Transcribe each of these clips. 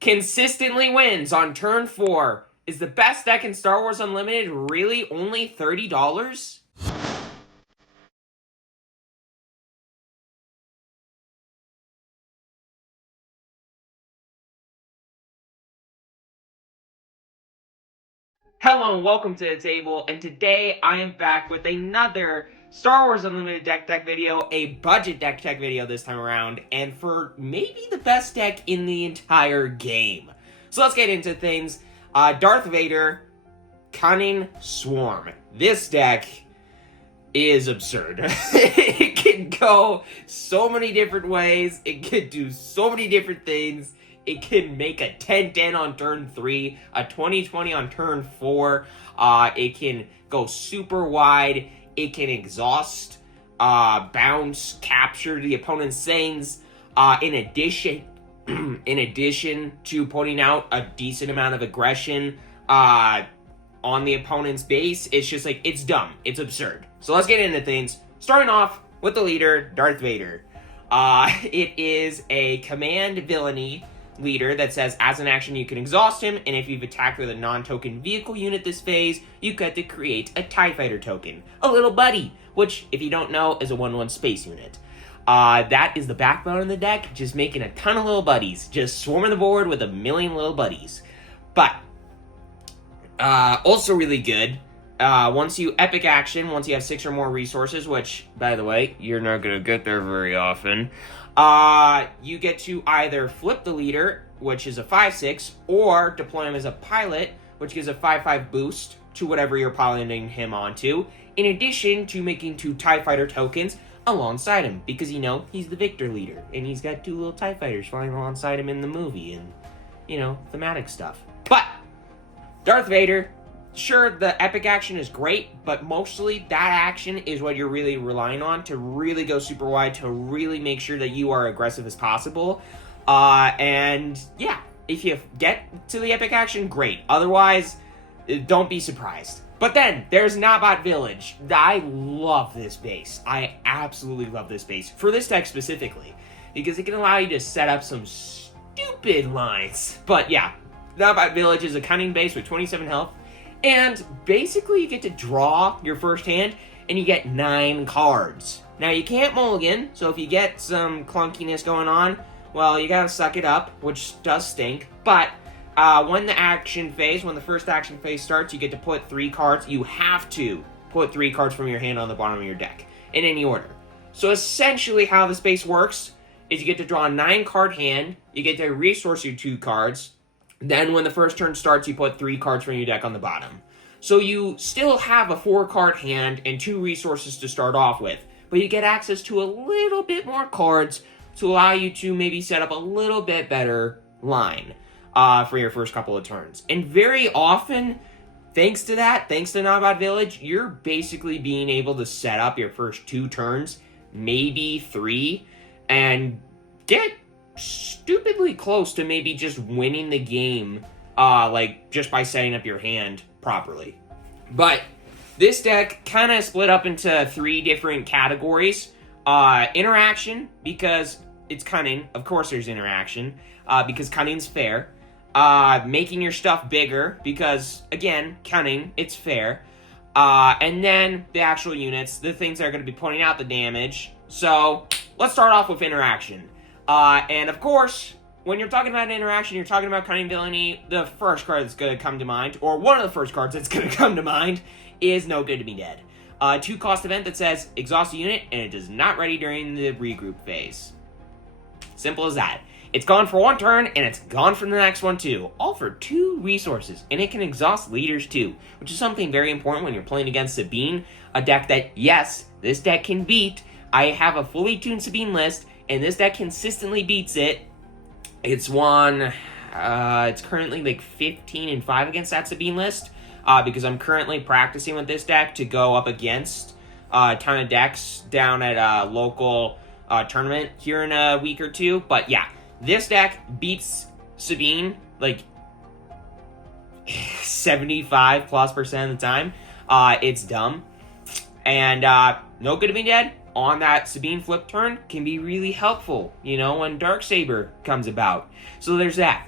consistently wins on turn 4. Is the best deck in Star Wars Unlimited really only $30? Hello and welcome to the table, and today I am back with another Star Wars Unlimited deck tech video, a budget deck tech video this time around, and for maybe the best deck in the entire game. So let's get into things. Darth Vader, Cunning Swarm. This deck is absurd. It can go so many different ways, it can do so many different things. It can make a 10-10 on turn 3, a 20-20 on turn 4. It can go super wide. It can exhaust, bounce, capture the opponent's things. In addition to putting out a decent amount of aggression on the opponent's base, it's just like, it's dumb. It's absurd. So let's get into things. Starting off with the leader, Darth Vader. It is a command villainy leader that says, as an action, you can exhaust him, and if you've attacked with a non-token vehicle unit this phase, you get to create a TIE Fighter token. A little buddy, which, if you don't know, is a 1/1 space unit. That is the backbone of the deck, just making a ton of little buddies, just swarming the board with a million little buddies. But, also really good, once you epic action, once you have 6 or more resources, which, by the way, you're not going to get there very often, you get to either flip the leader, which is a 5/6, or deploy him as a pilot, which gives a 5/5 boost to whatever you're piloting him onto, in addition to making 2 TIE Fighter tokens alongside him, because, you know, he's the Victor leader, and he's got 2 little TIE Fighters flying alongside him in the movie, and, you know, thematic stuff. But, Darth Vader, sure, the epic action is great, but mostly that action is what you're really relying on to really go super wide, to really make sure that you are aggressive as possible. And yeah, if you get to the epic action, great. Otherwise, don't be surprised. But then, there's Nabat Village. I love this base. I absolutely love this base. For this deck specifically, because it can allow you to set up some stupid lines. But yeah, Nabat Village is a cunning base with 27 health. And basically, you get to draw your first hand, and you get 9 cards. Now, you can't mulligan, so if you get some clunkiness going on, well, you gotta suck it up, which does stink. But when the first action phase starts, you get to put 3 cards. You have to put 3 cards from your hand on the bottom of your deck, in any order. So essentially, how this base works is you get to draw a 9-card hand, you get to resource your 2 cards, then when the first turn starts, you put 3 cards from your deck on the bottom. So you still have a 4-card hand and 2 resources to start off with, but you get access to a little bit more cards to allow you to maybe set up a little bit better line for your first couple of turns. And very often, thanks to Nabat Village, you're basically being able to set up your first 2 turns, maybe 3, and get stupidly close to maybe just winning the game, like, just by setting up your hand properly. But this deck kind of split up into 3 different categories. Interaction, because it's cunning. Of course there's interaction, because cunning's fair. Making your stuff bigger, because, again, cunning, it's fair. And then the actual units, the things that are going to be putting out the damage. So, let's start off with interaction. And of course, when you're talking about interaction, you're talking about cunning villainy, the first card that's going to come to mind, or one of the first cards that's going to come to mind, is No Good to Be Dead. 2-cost event that says, exhaust a unit, and it is not ready during the regroup phase. Simple as that. It's gone for 1 turn, and it's gone for the next one too. All for 2 resources, and it can exhaust leaders too, which is something very important when you're playing against Sabine, a deck that, yes, this deck can beat. I have a fully tuned Sabine list, and this deck consistently beats it. It's currently like 15-5 against that Sabine list, because I'm currently practicing with this deck to go up against a ton of decks down at a local tournament here in a week or 2. But yeah, this deck beats Sabine like 75+% of the time. It's dumb. And No Good to Be Dead on that Sabine flip turn can be really helpful, you know, when Darksaber comes about. So there's that.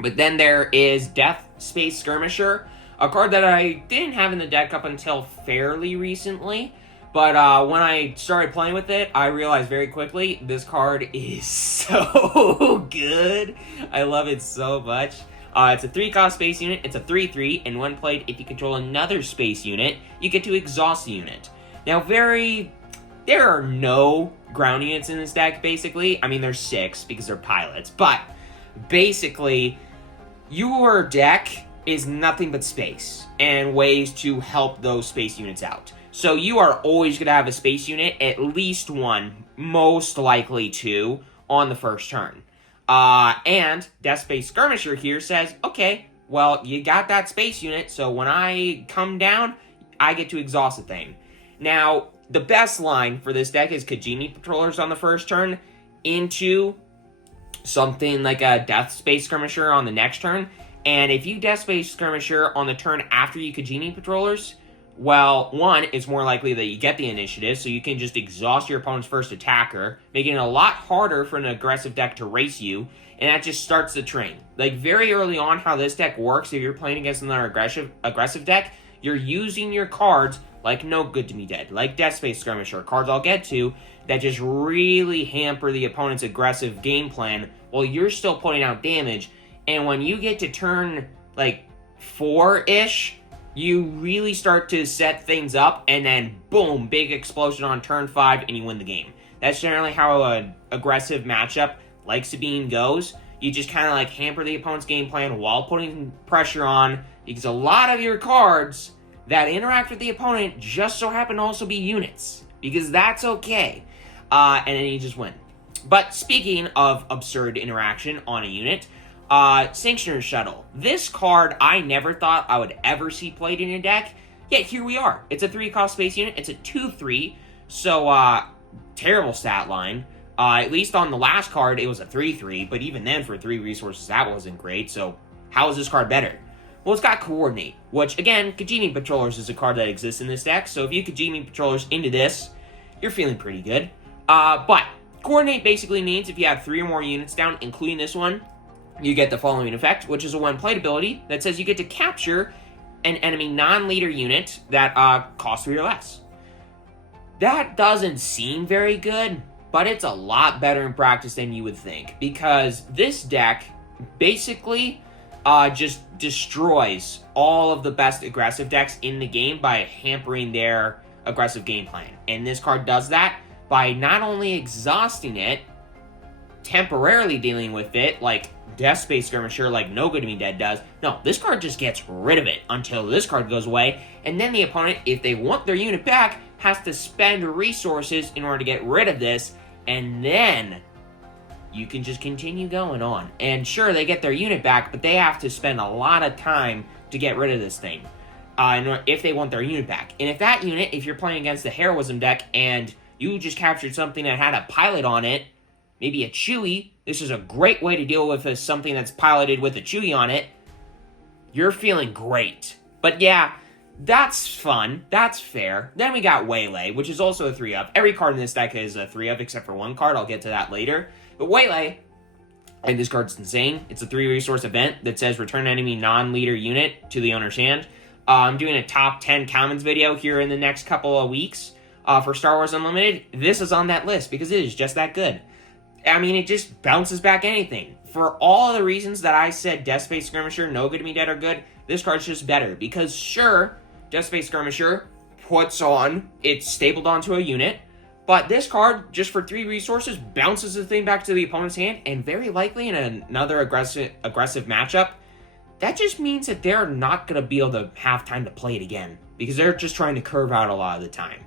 But then there is Death Space Skirmisher, a card that I didn't have in the deck up until fairly recently. But when I started playing with it, I realized very quickly this card is so good. I love it so much. It's a 3-cost space unit. It's a 3/3, and when played, if you control another space unit, you get to exhaust the unit. Now, there are no ground units in this deck, basically. I mean, there's 6 because they're pilots, but basically, your deck is nothing but space and ways to help those space units out. So you are always going to have a space unit, at least one, most likely 2, on the first turn. And Death Space Skirmisher here says, okay, well, you got that space unit, so when I come down, I get to exhaust the thing. Now, the best line for this deck is Kajimi Patrollers on the first turn into something like a Death Space Skirmisher on the next turn. And if you Death Space Skirmisher on the turn after you Kajimi Patrollers, well, one, it's more likely that you get the initiative, so you can just exhaust your opponent's first attacker, making it a lot harder for an aggressive deck to race you, and that just starts the train. Like, very early on, how this deck works, if you're playing against another aggressive deck, you're using your cards like No Good to Me Dead, like Death Space Skirmisher, cards I'll get to, that just really hamper the opponent's aggressive game plan while you're still putting out damage, and when you get to turn, like, 4-ish, you really start to set things up, and then boom, big explosion on turn 5, and you win the game. That's generally how an aggressive matchup like Sabine goes. You just kind of like hamper the opponent's game plan while putting pressure on, because a lot of your cards that interact with the opponent just so happen to also be units, because that's okay. And then you just win. But speaking of absurd interaction on a unit, Sanctioner Shuttle. This card I never thought I would ever see played in a deck, yet here we are. It's a 3-cost space unit. It's a 2/3, so terrible stat line. At least on the last card, it was a 3/3, but even then for 3 resources, that wasn't great, so how is this card better? Well, it's got Coordinate, which, again, Kajimi Patrollers is a card that exists in this deck, so if you Kajimi Patrollers into this, you're feeling pretty good. But Coordinate basically means if you have 3 or more units down, including this one, you get the following effect, which is a when-played ability that says you get to capture an enemy non-leader unit that costs 3 or less. That doesn't seem very good, but it's a lot better in practice than you would think, because this deck basically just destroys all of the best aggressive decks in the game by hampering their aggressive game plan. And this card does that by not only exhausting it, temporarily dealing with it, like Death Space Skirmisher, like No Good to Me Dead does. No, this card just gets rid of it until this card goes away, and then the opponent, if they want their unit back, has to spend resources in order to get rid of this, and then you can just continue going on. And sure, they get their unit back, but they have to spend a lot of time to get rid of this thing, if they want their unit back. And if that unit, if you're playing against the Heroism deck, and you just captured something that had a pilot on it, maybe a Chewie, this is a great way to deal with something that's piloted with a Chewie on it, you're feeling great. But yeah, that's fun. That's fair. Then we got Waylay, which is also a 3-of. Every card in this deck is a 3-of, except for one card. I'll get to that later. But Waylay, and this card's insane. It's a 3-resource event that says return enemy non-leader unit to the owner's hand. I'm doing a top 10 commons video here in the next couple of weeks for Star Wars Unlimited. This is on that list because it is just that good. I mean, it just bounces back anything. For all of the reasons that I said Death Space Skirmisher, No Good to Me Dead are good, this card's just better. Because sure, Death Space Skirmisher puts on, it's stapled onto a unit, but this card, just for 3 resources, bounces the thing back to the opponent's hand, and very likely in another aggressive matchup, that just means that they're not going to be able to have time to play it again, because they're just trying to curve out a lot of the time.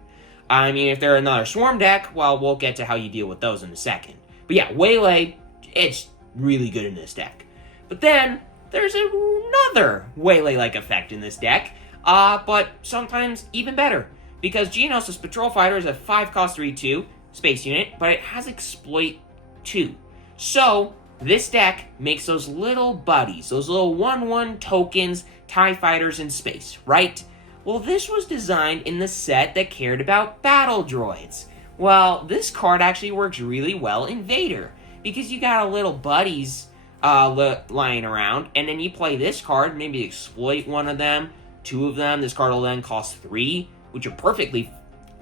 I mean, if they're another Swarm deck, well, we'll get to how you deal with those in a second. But yeah, Waylay, it's really good in this deck. But then, there's another Waylay-like effect in this deck, but sometimes even better. Because Geonosis Patrol Fighter is a 5-cost 3/2 space unit, but it has Exploit 2. So, this deck makes those little buddies, those little 1/1 tokens, TIE fighters in space, right? Well, this was designed in the set that cared about battle droids. Well, this card actually works really well in Vader, because you got a little buddies lying around, and then you play this card, maybe exploit one of them, two of them. This card will then cost 3, which are perfectly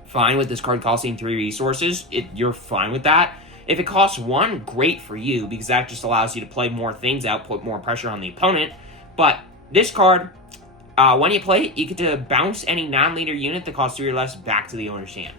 fine with this card costing 3 resources. You're fine with that. If it costs 1, great for you, because that just allows you to play more things out, put more pressure on the opponent. But this card, when you play it, you get to bounce any non-leader unit that costs 3 or less back to the owner's hand.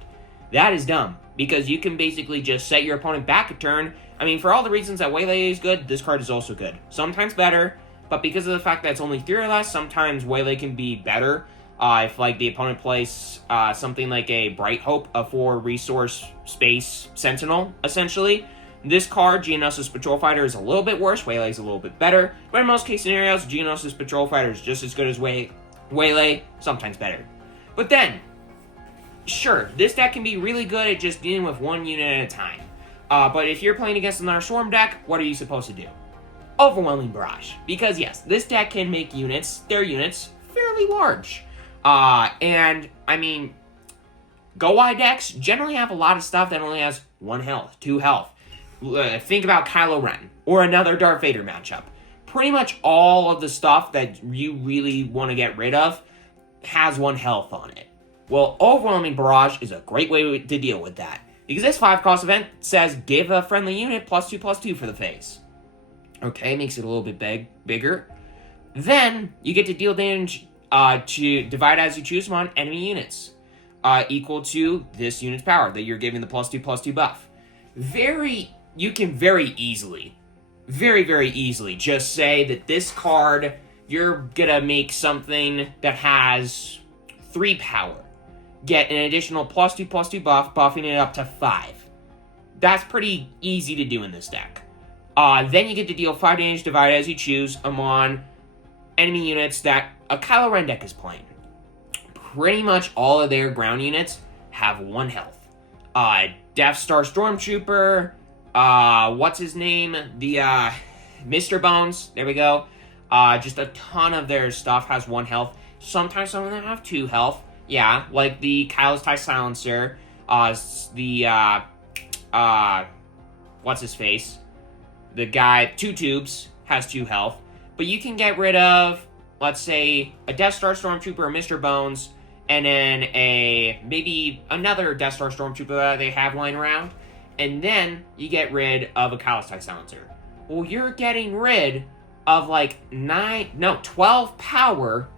That is dumb, because you can basically just set your opponent back a turn. I mean, for all the reasons that Waylay is good, this card is also good. Sometimes better, but because of the fact that it's only 3 or less, sometimes Waylay can be better. If, like, the opponent plays something like a Bright Hope, a 4 resource space sentinel, essentially. This card, Geonosis Patrol Fighter, is a little bit worse. Waylay is a little bit better. But in most case scenarios, Geonosis Patrol Fighter is just as good as Waylay, sometimes better. But then, sure, this deck can be really good at just dealing with 1 unit at a time. But if you're playing against another Swarm deck, what are you supposed to do? Overwhelming Barrage. Because yes, this deck can make their units, fairly large. And, I mean, go-wide decks generally have a lot of stuff that only has 1 health, 2 health. Think about Kylo Ren, or another Darth Vader matchup. Pretty much all of the stuff that you really want to get rid of has 1 health on it. Well, Overwhelming Barrage is a great way to deal with that. Because this 5-cost event says, give a friendly unit +2/+2 for the phase. Okay, makes it a little bit bigger. Then, you get to deal damage to divide as you choose among enemy units, equal to this unit's power that you're giving the +2/+2 buff. You can very easily just say that this card, you're gonna make something that has 3 power. Get an additional +2/+2 buff, buffing it up to 5. That's pretty easy to do in this deck. Then you get to deal 5 damage divided as you choose among enemy units that a Kylo Ren deck is playing. Pretty much all of their ground units have 1 health. Death Star Stormtrooper, what's his name? The, Mr. Bones, there we go. Just a ton of their stuff has 1 health. Sometimes some of them have 2 health. Yeah, like the Kylo's TIE Silencer, what's his face? The guy, 2 Tubes, has 2 health. But you can get rid of, let's say, a Death Star Stormtrooper, Mr. Bones, and then maybe another Death Star Stormtrooper that they have lying around, and then you get rid of a Kylo's TIE Silencer. Well, you're getting rid of, like, 12 power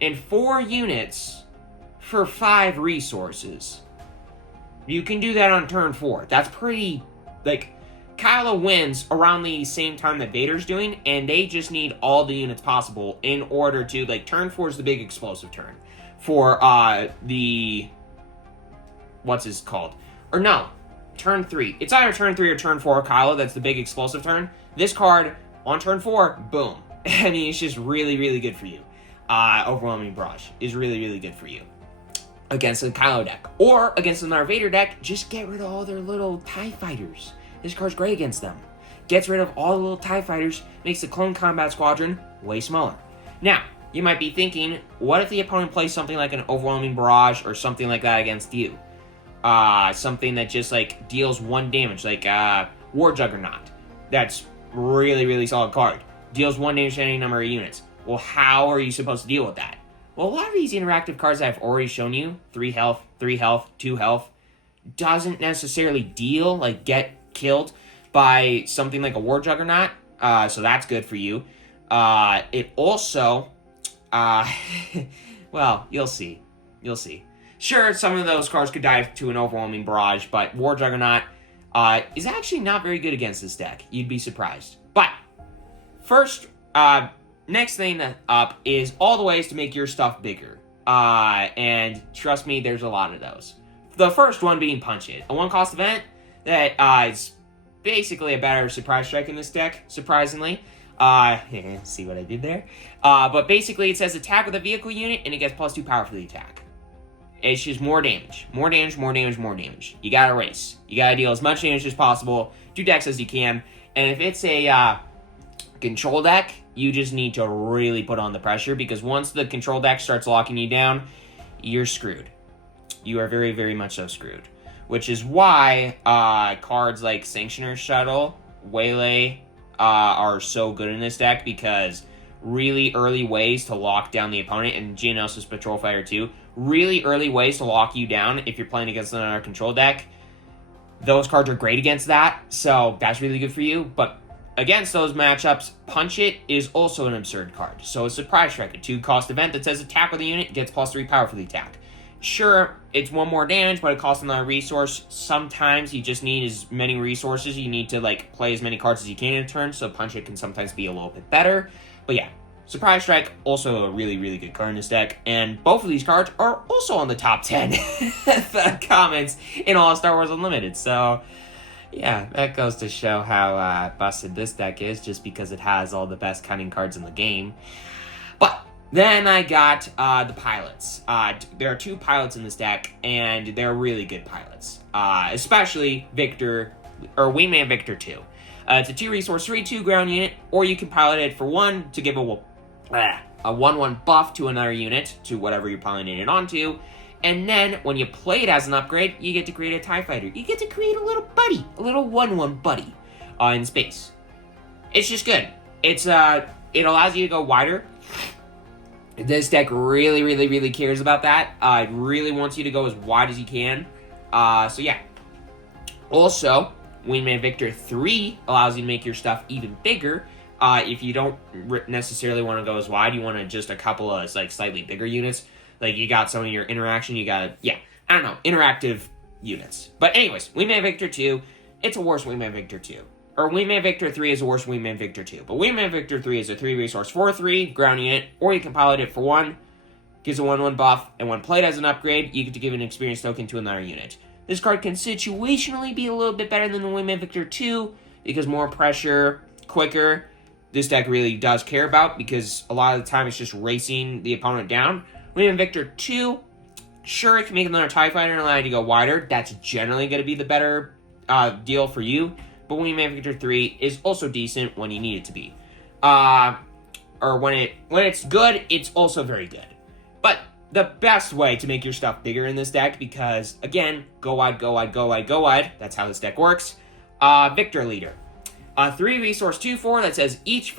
and 4 units for 5 resources. You can do that on turn 4. That's pretty, like, Kylo wins around the same time that Vader's doing, and they just need all the units possible in order to, like, turn 4 is the big explosive turn for, what's his called? Or no, turn 3. It's either turn 3 or turn 4 Kylo that's the big explosive turn. This card, on turn 4, boom. I mean, it's just really, really good for you. Overwhelming Barrage is really, really good for you against a Kylo deck. Or against another Vader deck, just get rid of all their little TIE fighters. This card's great against them. Gets rid of all the little TIE fighters, makes the Clone Combat Squadron way smaller. Now, you might be thinking, what if the opponent plays something like an Overwhelming Barrage or something like that against you? Something that just, like, deals 1 damage, like War Juggernaut. That's really, really solid card. Deals 1 damage to any number of units. Well, how are you supposed to deal with that? Well, a lot of these interactive cards that I've already shown you, 3 health, 3 health, 2 health, doesn't necessarily deal, like, get killed by something like a War Juggernaut, so that's good for you. It also, well, you'll see. Sure, some of those cards could die to an Overwhelming Barrage, but War Juggernaut is actually not very good against this deck. You'd be surprised. But, first, next thing up is all the ways to make your stuff bigger. And trust me, there's a lot of those. The first one being Punch It, a 1-cost event that is basically a better surprise strike in this deck, surprisingly. See what I did there? But basically it says attack with a vehicle unit, and it gets +2 power for the attack. It's just more damage. More damage, more damage, more damage. You gotta race. You gotta deal as much damage as possible, 2 decks as you can, and if it's a control deck, you just need to really put on the pressure, because once the control deck starts locking you down, you're screwed. You are very, very much so screwed. Which is why cards like Sanctioner Shuttle, Waylay, are so good in this deck because really early ways to lock down the opponent, and Geonosis Patrol Fighter too, really early ways to lock you down if you're playing against another control deck. Those cards are great against that, so that's really good for you. But against those matchups, Punch It is also an absurd card. So it's Surprise Strike, a 2-cost event that says attack with the unit, gets +3 power for the attack. Sure, it's 1 more damage, but it costs another resource. Sometimes you just need as many resources. You need to play as many cards as you can in a turn, so Punch It can sometimes be a little bit better. But yeah, Surprise Strike, also a really, really good card in this deck. And both of these cards are also on the top 10 comments in all Star Wars Unlimited. So yeah, that goes to show how busted this deck is, just because it has all the best cunning cards in the game. But then I got the pilots. There are 2 pilots in this deck, and they're really good pilots. Especially Victor, or Wingman Victor 2. It's a 2-resource, 3/2 ground unit, or you can pilot it for 1 to give a 1/1 buff to another unit, to whatever you're piloting it onto. And then, when you play it as an upgrade, you get to create a TIE Fighter. You get to create a little buddy, a little 1/1 buddy in space. It's just good. It allows you to go wider. This deck really, really, really cares about that. It really wants you to go as wide as you can. So yeah. Also, Wingman Victor 3 allows you to make your stuff even bigger. If you don't necessarily want to go as wide, you want to just a couple of slightly bigger units. Like you got some of your interaction, you got, interactive units. But anyways, Wingman Victor 2, it's a worse Wingman Victor 2. Or Wingman Victor 3 is a worse Wingman Victor 2. But Wingman Victor 3 is a 3-resource 4/3 ground unit, or you can pilot it for 1, gives a 1/1 buff, and when played as an upgrade, you get to give an experience token to another unit. This card can situationally be a little bit better than the Wingman Victor 2, because more pressure, quicker, this deck really does care about, because a lot of the time it's just racing the opponent down. Wingman Victor 2, sure, it can make another TIE Fighter and allow you to go wider. That's generally going to be the better deal for you. But Wingman Victor 3 is also decent when you need it to be. Or when it's good, it's also very good. But the best way to make your stuff bigger in this deck, because, again, go wide, go wide, go wide, go wide. That's how this deck works. Victor Leader. A 3-resource 2/4 that says each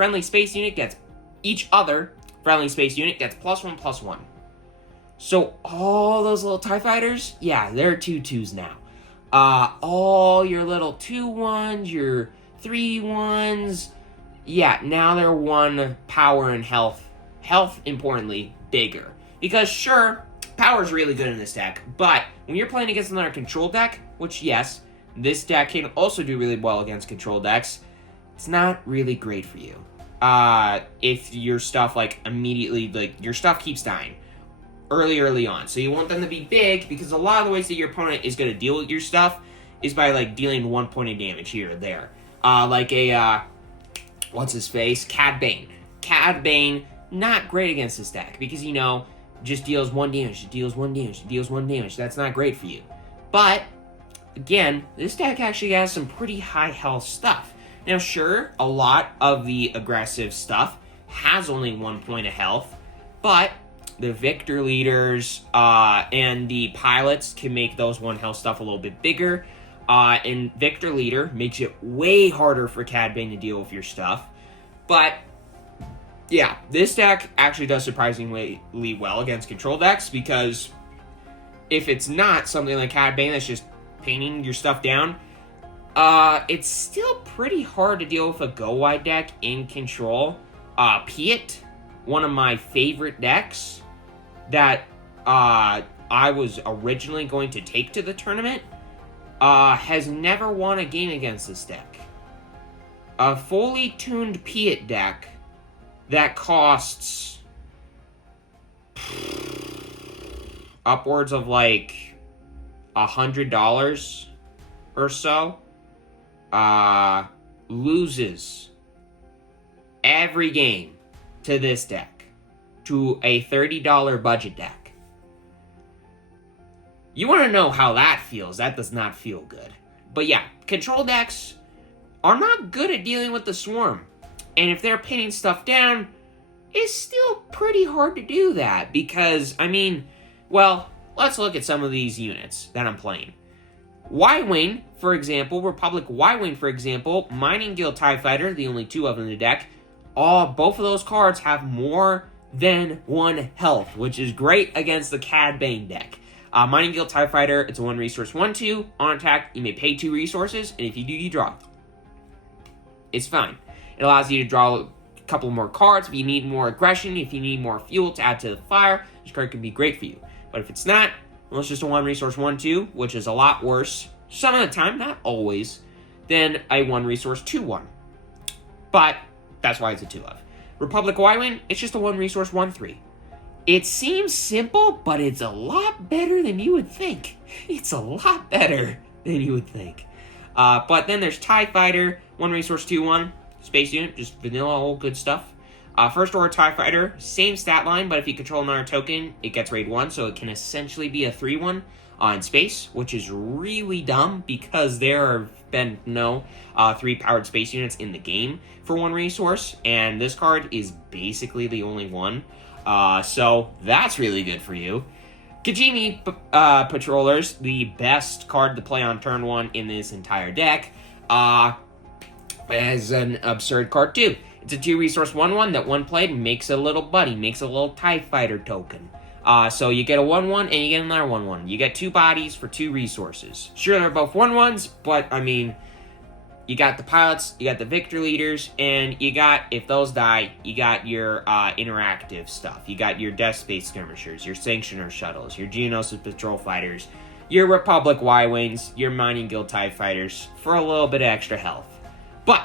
other friendly space unit gets +1/+1. So all those little TIE Fighters, yeah, they're 2/2s now. All your little 2/1s, your 3/1s, yeah, now they're 1 power and health. Health, importantly, bigger. Because sure, power's really good in this deck, but when you're playing against another control deck, which yes, this deck can also do really well against control decks, it's not really great for you. If your stuff immediately, your stuff keeps dying early on. So you want them to be big, because a lot of the ways that your opponent is going to deal with your stuff is by dealing 1 point of damage here or there. What's his face? Cad Bane. Cad Bane, not great against this deck, because just deals 1 damage, deals 1 damage, deals 1 damage. That's not great for you. But again, this deck actually has some pretty high health stuff. Now sure, a lot of the aggressive stuff has only 1 point of health, but the Victor Leaders and the pilots can make those 1 health stuff a little bit bigger. And Victor Leader makes it way harder for Cad Bane to deal with your stuff. But yeah, this deck actually does surprisingly well against control decks, because if it's not something like Cad Bane that's just painting your stuff down, it's still pretty hard to deal with a go-wide deck in control. Piet, one of my favorite decks that I was originally going to take to the tournament, has never won a game against this deck. A fully tuned Piet deck that costs upwards of $100 or so, loses every game to this deck, to a $30 budget deck. You want to know how that feels? That does not feel good. But yeah, control decks are not good at dealing with the Swarm. And if they're pinning stuff down, it's still pretty hard to do that. Because, let's look at some of these units that I'm playing. Y-Wing, for example, Republic Y-Wing, for example, Mining Guild TIE Fighter, the only 2 of them in the deck, both of those cards have more than 1 health, which is great against the Cad Bane deck. Mining Guild TIE Fighter, it's a 1 resource, 1/2. On attack, you may pay 2 resources, and if you do, you draw. It's fine. It allows you to draw a couple more cards if you need more aggression, if you need more fuel to add to the fire. This card can be great for you. But if it's not, well, it's just a 1 resource, 1/2, which is a lot worse, some of the time, not always, than a 1 resource, 2/1. But that's why it's a 2 of. Republic Y-Wing, it's just a 1 resource, 1/3. It seems simple, but it's a lot better than you would think. It's a lot better than you would think. But then there's TIE Fighter, 1 resource, 2/1. Space unit, just vanilla old good stuff. First Order TIE Fighter, same stat line, but if you control another token, it gets raid 1, so it can essentially be a 3/1 in space, which is really dumb because there have been no 3 powered space units in the game for 1 resource, and this card is basically the only one. So that's really good for you. Kajimi Patrollers, the best card to play on turn 1 in this entire deck, as an absurd card too. It's a 2 resource 1/1 that one played makes a little buddy, makes a little TIE Fighter token. So you get a 1/1 and you get another 1/1. You get 2 bodies for 2 resources. Sure, they're both 1/1s, but I mean, you got the pilots, you got the Victor leaders, and you got, if those die, you got your interactive stuff. You got your Death Space Skirmishers, your Sanctioner Shuttles, your Geonosis Patrol Fighters, your Republic Y-Wings, your Mining Guild TIE Fighters for a little bit of extra health. But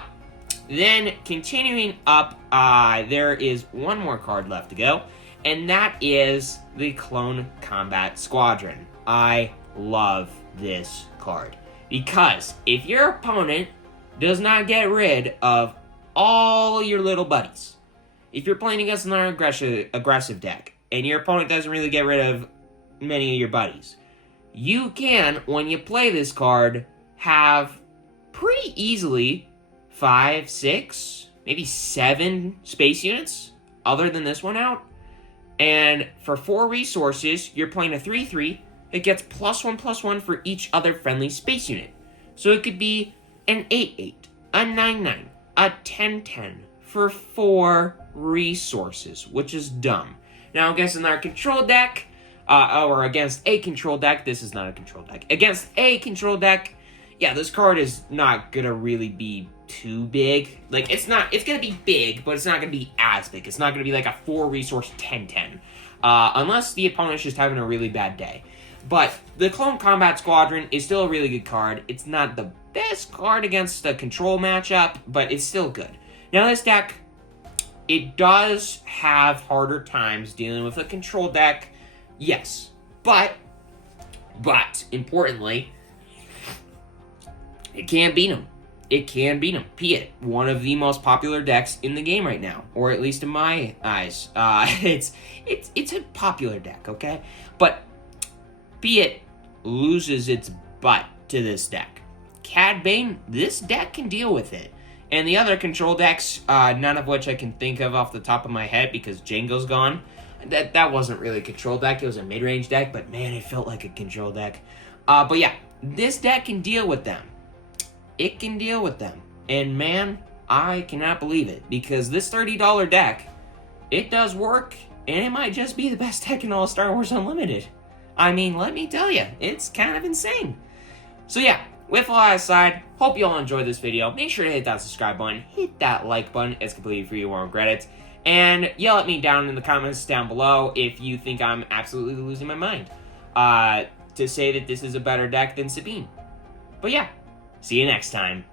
then, continuing up, there is one more card left to go, and that is the Clone Combat Squadron. I love this card, because if your opponent does not get rid of all your little buddies, if you're playing against another aggressive deck, and your opponent doesn't really get rid of many of your buddies, you can, when you play this card, have pretty easily 5, 6, maybe 7 space units, other than this one out. And for 4 resources, you're playing a 3/3 that gets +1/+1 for each other friendly space unit. So it could be an 8/8, a 9/9, a 10/10 for 4 resources, which is dumb. Now, against another control deck, or against a control deck, this is not a control deck. Against a control deck, yeah, this card is not gonna really be too big. Like, it's gonna be big, but it's not gonna be as big. It's not gonna be like a 4 resource 10/10, unless the opponent's just having a really bad day. But the Clone Combat Squadron is still a really good card. It's not the best card against a control matchup, but it's still good. Now, this deck, it does have harder times dealing with a control deck, yes. But, importantly, it can beat them. It can beat them. Piet, one of the most popular decks in the game right now, or at least in my eyes. It's a popular deck, okay? But Piet loses its butt to this deck. Cad Bane, this deck can deal with it. And the other control decks, none of which I can think of off the top of my head because Django's gone. That wasn't really a control deck. It was a mid-range deck, but man, it felt like a control deck. But yeah, this deck can deal with them. It can deal with them. And man, I cannot believe it, because this $30 deck, it does work, and it might just be the best deck in all Star Wars Unlimited. I mean, let me tell you, it's kind of insane. So yeah, with all that aside, hope you all enjoyed this video. Make sure to hit that subscribe button, hit that like button. It's completely free, you won't regret it. And yell at me down in the comments down below if you think I'm absolutely losing my mind, to say that this is a better deck than Sabine. But yeah, see you next time.